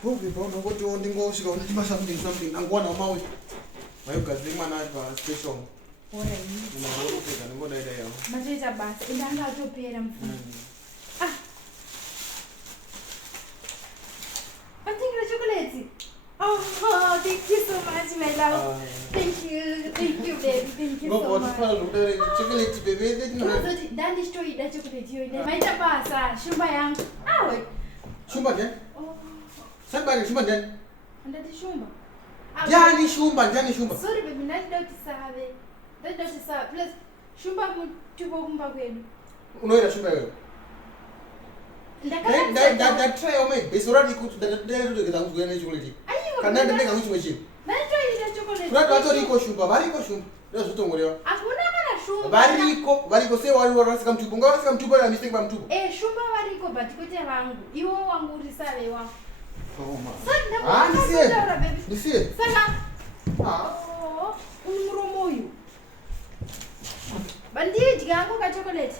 Probably bono ngoto ndingosvika unditima something angwana mawe. Mayogadzira mwana pa special. Ora ini. Ndinokupedza ndingodaida yawo. Matoita basi ndanga atopera mfumo. I'm thinking of chocolate. Oh, thank you so much, my love. Thank you, baby. Thank you so much. Chocolate, baby. Daddy story that chocolate you. Maita basa, shumba yangu. Awe. Shumba gani? Oh. Somebody shumba gani? Ndati shumba. Jani shumba. Sorry baby, ndati sabe. Ndati sabe. Plus shumba mutubo kumba kwenu. Unoira shumba wewe? That try ome besoradi kuti ndatotegeza kuzwena chocolate. Kana ndemeka kuchimwe chini. Ndatoita chocolate. Vatoriko shumba, variko shumba. Ndozvotongorewa. Akuna kana shumba. Variko se warasika mtupo. Ungarasika mtupo na mistake pa mtupo. Shumba variko but kuti vangu. Iwo wangu urisave wa. Ndisiye. Saka. Umuromo uyu. Bandidya ngo ka chocolate.